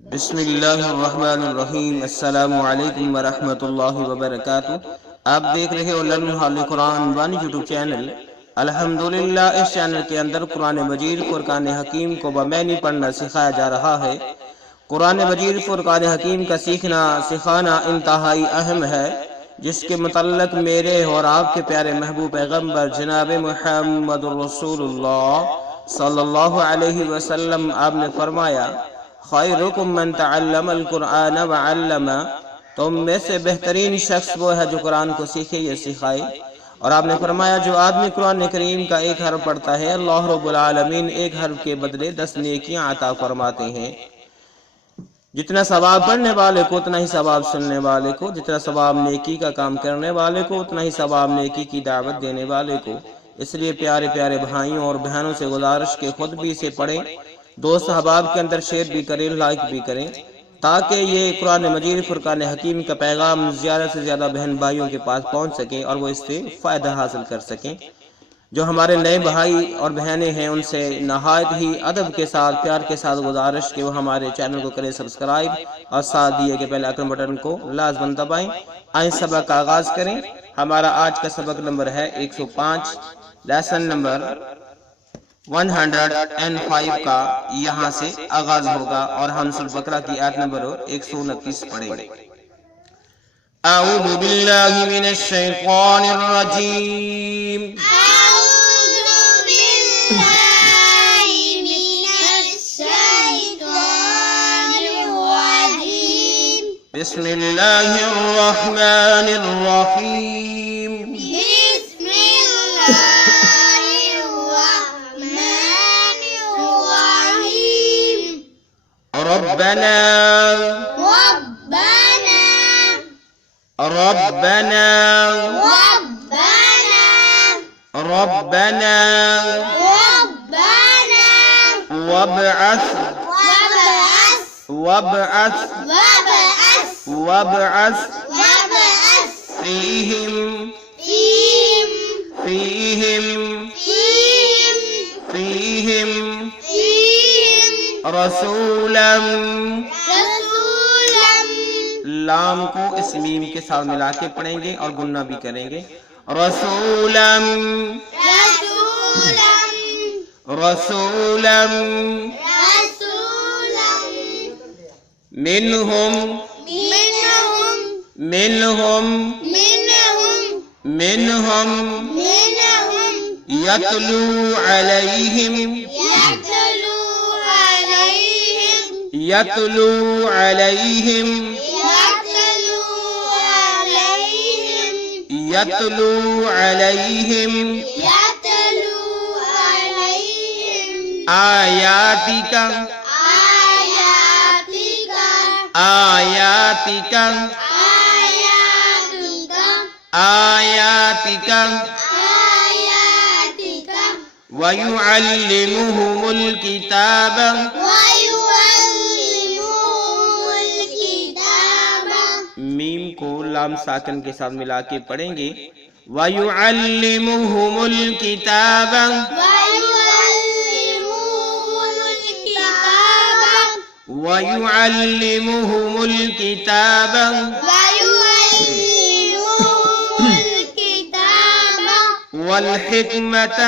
بسم اللہ الرحمن الرحیم۔ السلام علیکم ورحمۃ اللہ وبرکاتہ۔ آپ دیکھ رہے ہو لرن ہال قرآن وانی یوٹیوب چینل۔ الحمدللہ اس چینل کے اندر قرآن مجید فرقان حکیم کو بمعنی پڑھنا سکھایا جا رہا ہے۔ قرآن مجید فرقان حکیم کا سیکھنا سکھانا انتہائی اہم ہے، جس کے متعلق میرے اور آپ کے پیارے محبوب پیغمبر جناب محمد رسول اللہ صلی اللہ علیہ وسلم آپ نے فرمایا، خیرکم من تعلم القرآن وعلمہ، تم میں سے بہترین شخص وہ ہے جو قرآن کو سیکھے یا سکھائے۔ اور آپ نے فرمایا، جو آدمی قرآن کریم کا ایک حرف پڑھتا ہے، اللہ رب العالمین ایک حرف کے بدلے 10 نیکیاں عطا فرماتے ہیں۔ جتنا ثواب پڑھنے والے کو اتنا ہی ثواب سننے والے کو، جتنا ثواب نیکی کا کام کرنے والے کو اتنا ہی ثواب نیکی کی دعوت دینے والے کو۔ اس لیے پیارے پیارے بھائیوں اور بہنوں سے گزارش کہ خود بھی اسے پڑھیں، دوست احباب کے اندر شیئر بھی کریں، لائک بھی کریں، تاکہ یہ قرآن مجید فرقان حکیم کا پیغام زیادہ سے زیادہ بہن بھائیوں کے پاس پہنچ سکے اور وہ اس سے فائدہ حاصل کر سکیں۔ جو ہمارے نئے بھائی اور بہنیں ہیں، ان سے نہایت ہی ادب کے ساتھ پیار کے ساتھ گزارش کہ وہ ہمارے چینل کو کریں سبسکرائب اور ساتھ دیے کہ بیل آئیکن بٹن کو لازماً دبائیں۔ آئیں سبق کا آغاز کریں۔ ہمارا آج کا سبق نمبر ہے 105، لیسن نمبر 105 کا یہاں سے آغاز ہوگا اور ہم سورۃ بقرہ کی آیت نمبر 129 پڑھیں گے۔ اعوذ باللہ من الشیطان الرجیم، بسم اللہ الرحمن الرحیم، بسم اللہ الرحمن الرحیم، ربنا ربنا ربنا ربنا ربنا وابعث وابعث وابعث فيهم رسولا، لام کو اس میم کے ساتھ ملا کے پڑھیں گے اور گننا بھی کریں گے۔ رسولا رسولا منهم يتلو عليهم آياتك ويعلمهم الكتاب میم کو لام ساکن کے ساتھ ملا کے پڑھیں گے۔ وَيُعَلِّمُهُمُ الْكِتَابَ وَيُعَلِّمُهُمُ الْكِتَابَ وَالْحِكْمَةَ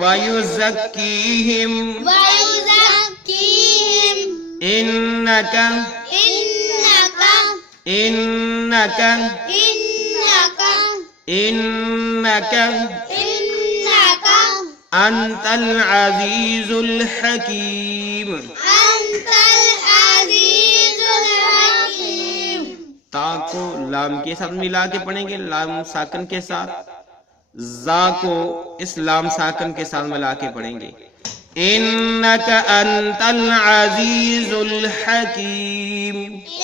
وَيُزَكِّيهِمْ إِنَّكَ أنت العزيز الحكيم۔ تا کو لام کے ساتھ ملا کے پڑھیں گے، لام ساکن کے ساتھ، زا کو اس لام ساکن کے ساتھ ملا کے پڑھیں گے۔ انک انت العزیز الحکیم،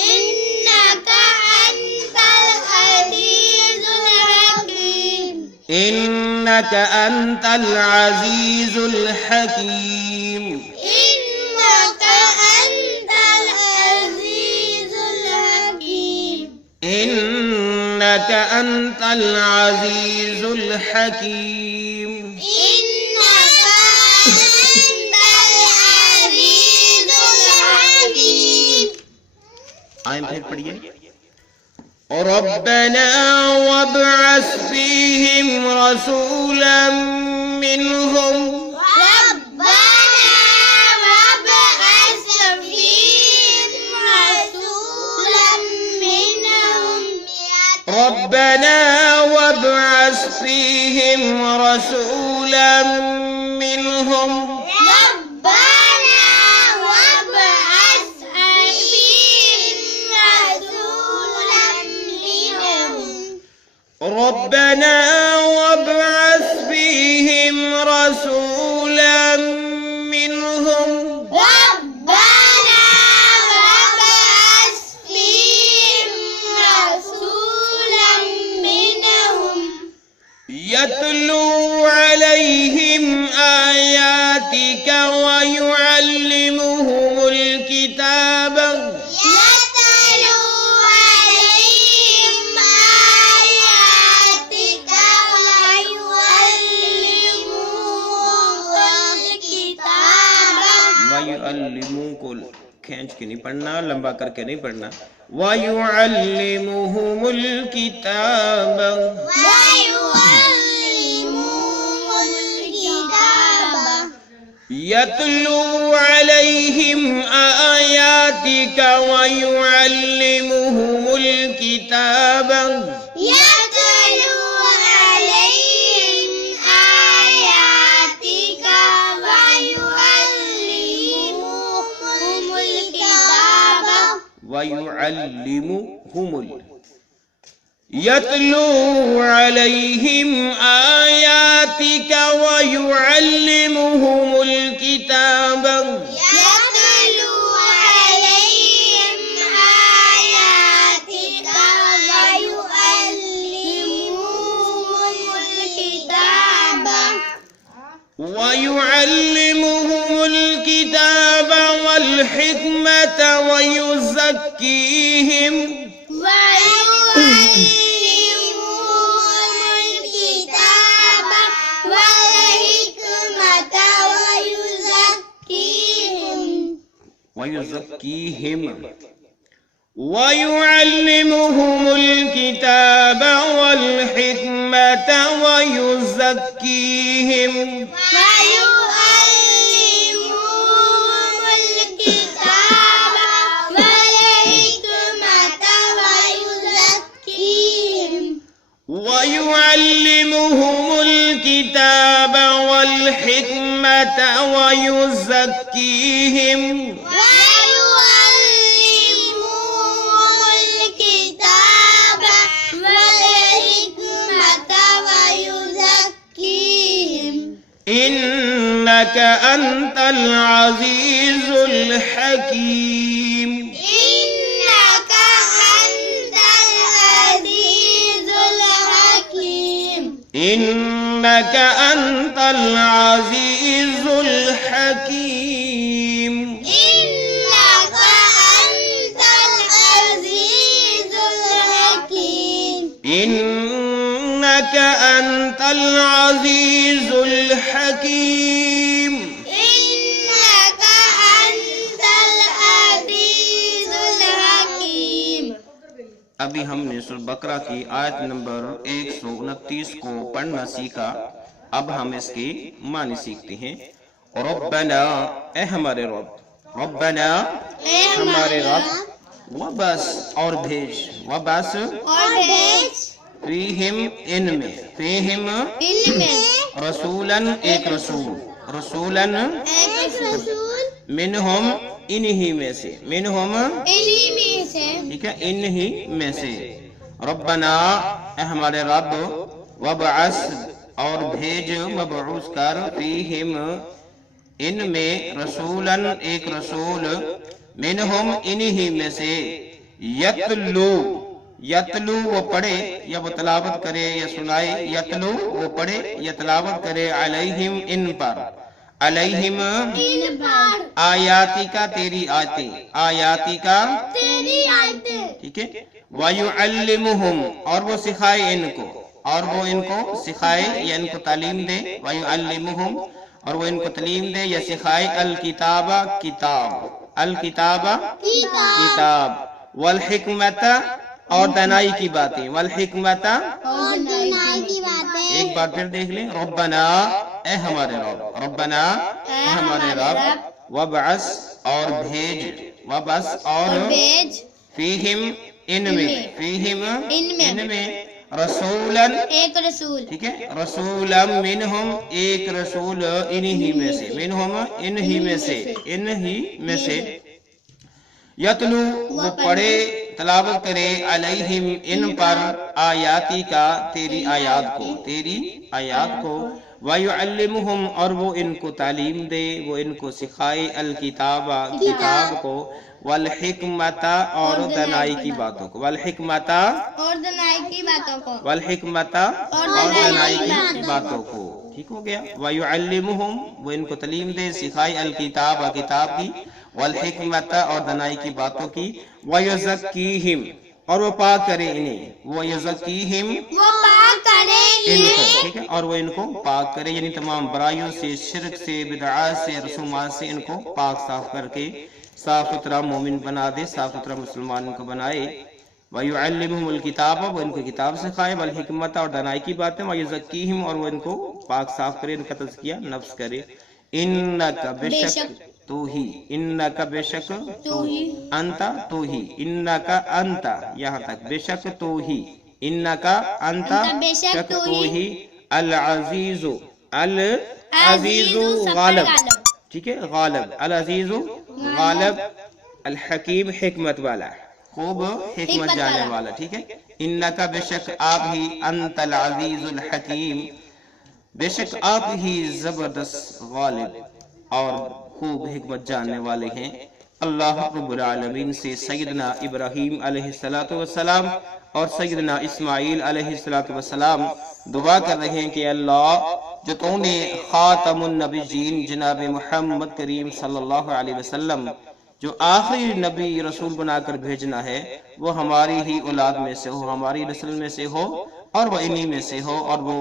انک انت العزیز إنك أنت العزيز الحكيم إنك أنت العزيز الحكيم إنك أنت العزيز الحكيم إنك أنت العزيز الحكيم. آئیں پھر پڑھیے ربنا وابعث فيهم رسولا منهم ربنا وابعث فيهم رسولا منهم ربنا وابعث فيهم رسولا منهم ربنا وابعث فيهم رسولا منهم ربنا وابعث فيهم رسولا منهم ربنا وابعث فيهم رسولا منهم يتلو عليهم آياتك ويعلمهم الكتاب يتلو عليهم آياتك ويعلمهم الكتاب وَيُعَلِّمُهُ کو کھینچ کے نہیں پڑھنا، لمبا کر کے نہیں پڑھنا. وَيُعَلِّمُهُمُ الْكِتَابَ ويعلمهم الكتاب يَتْلُو عَلَيْهِمْ آيَاتِكَ وَيُعَلِّمُهُمُ الْكِتَابَ يتلو عليهم آياتك ويعلمهم الكتاب وَيُعَلِّمُهُمُ يَتْلُو عَلَيْهِمْ آيَاتِكَ وَيُعَلِّمُهُمُ الْكِتَابَ يتلو عليهم آياتك ويعلمهم الكتاب والحكمة ويزكيهم الكتاب والحكمة ويزكيهم ويعلمهم الكتاب والحكمة ويزكيهم ويعلمهم الكتاب والحكمة ويزكيهم إنك أنت العزيز الحكيم إنك أنت العزيز الحكيم إنك أنت العزيز الحكيم إنك أنت العزيز الحكيم إنك أنت العزيز الحكيم إنك أنت العزيز الحكيم. ابھی ہم نے سورہ بقرہ کی آیت نمبر 129 کو پڑھنا سیکھا. اب ہم اس کی معنی سیکھتے ہیں. ربنا اے ہمارے رب، ربنا ہمارے رب، وبس اور بھیج، وبس اور بھیج فیہم ان میں، فیہم علم رسولاً ایک رسول، رسولاً ایک رسول منہم انہی میں سے، منہم انہی میں سے، ٹھیک ہے، انہی میں سے. ربنا اے ہمارے رب، وبعث اور بھیج، مبعوث کر، فیہم ان میں، رسولاً ایک رسول، منہم انہی میں سے، یتلو یتلو وہ پڑھے یا وہ تلاوت کرے یا سنائے، یتلو وہ پڑھے یا تلاوت کرے، علیہم ان پر، علیہم ان پر، آیاتی کا تیری آیتیں، آیاتی کا تیری آیتیں، ٹھیک ہے، وَيُعَلِّمُهُمْ اور وہ سکھائے ان کو، اور وہ ان کو سکھائے یا ان کو تعلیم دے، وَيُعَلِّمُهُمْ اور وہ ان کو تعلیم دے یا سکھائے، الکتاب کتاب، الکتاب کتاب، والحکمت اور دانائی کی باتیں، والحکمت اور دنائی کی باتیں، ایک بار پھر دیکھ لیں، ربنا اے ہمارے رب، ربنا اے ہمارے رب، وابعث اور بھیج، وابعث اور بھیج، فیہم ان میں، فیہم ان میں، رسولاً ایک رسول، ٹھیک ہے، رسولا منہم ایک رسول انہی میں سے، منہم انہی میں سے، انہی میں سے، یتلو وہ پڑھے تلاوت کرے، علیہم ان پر، آیاتی کا تیری آیات کو، تیری آیات کو، وَيُعَلِّمُهُمْ اور وہ ان کو تعلیم دے، وہ ان کو سکھائے، الکتاب کتاب کو، والحکمت اور دانائی کی باتوں کو، والحکمت اور دنائی کی باتوں کو، والحکمت اور دانائی کی باتوں کو، ٹھیک ہو گیا، وَيُعَلِّمُهُمْ وہ ان کو تعلیم دے، سکھائے، الکتاب کتاب کی، والحکمت اور دانائی کی باتوں کی، وَيُزَكِّيهِمْ اور وہ پاک کرے انہیں، وَيُزَكِّيهِمْ وہ پاک کرے ان کو، ٹھیک ہے، اور وہ ان کو پاک کرے، یعنی تمام برائیوں سے، شرک سے، بدعات سے، رسومات سے ان کو پاک صاف کر کے صاف ستھرا مومن بنا دے، صاف ستھرا مسلمان ان کو بنائے، وَيُعَلِّمُهُمُ الْكِتَابَ وہ ان کو کتاب سکھائے، وَالْحِكْمَةَ اور دانائی کی باتیں، وَيُزَكِّيهِمْ اور وہ ان کو پاک صاف کرے، ان کا تزکیہ نفس کرے، اِنَّكَ بے شک تو ہی، اِنَّكَ بے شک تو ہی، انتا تو ہی، اِنَّكَ انتا یہاں تک، بے شک تو ہی، اِنَّكَ انتا بے شک تو ہی، العزیز، العزیز غالب، ٹھیک ہے، غالب، العزیز غالب، الحکیم حکمت والا، خوب حکمت جانے والا، ٹھیک ہے، انکا بے شک آپ ہی، انت العزیز الحکیم بے شک آپ ہی زبردست غالب اور خوب حکمت جاننے والے ہیں۔ اللہ رب العالمین سے سیدنا ابراہیم علیہ السلام اور سیدنا اسماعیل علیہ السلام دعا کر رہے ہیں کہ اللہ جو تو نے خاتم النبیین جناب محمد کریم صلی اللہ علیہ وسلم جو آخری نبی رسول بنا کر بھیجنا ہے وہ ہماری ہی اولاد میں سے ہو، ہماری نسل میں سے ہو، اور وہ انہی میں سے ہو، اور وہ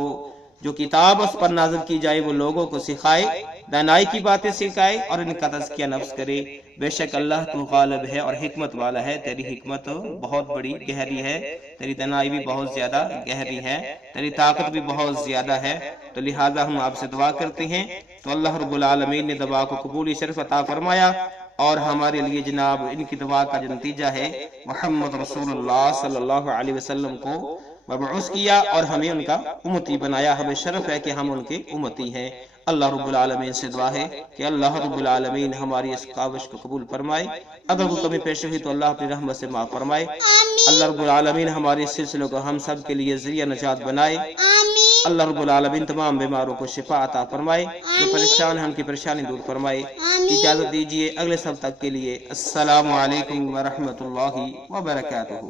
جو کتاب اس پر نازل کی جائے وہ لوگوں کو سکھائے، دانائی کی باتیں سکھائے اور ان کا تزکیہ نفس کرے۔ بے شک اللہ تو غالب ہے اور حکمت والا ہے، تیری حکمت بہت بڑی گہری ہے، تیری دانائی بھی بہت زیادہ گہری ہے، تیری طاقت بھی بہت زیادہ ہے، تو لہٰذا ہم آپ سے دعا کرتے ہیں تو اللہ رب العالمین نے دعا کو قبول شرف عطا فرمایا، اور ہمارے لیے جناب ان کی دعا کا جو نتیجہ ہے محمد رسول اللہ صلی اللہ علیہ وسلم کو مبعوث کیا اور ہمیں ان کا امتی بنایا، ہمیں شرف ہے کہ ہم ان کے امتی ہیں۔ اللہ رب العالمین سے دعا ہے کہ اللہ رب العالمین ہماری اس کاوش کو قبول فرمائے، اگر کوئی کمی پیش ہوئی تو اللہ اپنی رحمت سے معاف فرمائے۔ اللہ رب العالمین ہمارے اس سلسلے کو ہم سب کے لیے ذریعہ نجات بنائے۔ اللہ رب العالمین تمام بیماروں کو شفا عطا فرمائے، جو پریشان ہیں ان کی پریشانی دور فرمائے۔ اجازت دیجیے اگلے سب تک کے لیے، السلام علیکم ورحمۃ اللہ وبرکاتہ۔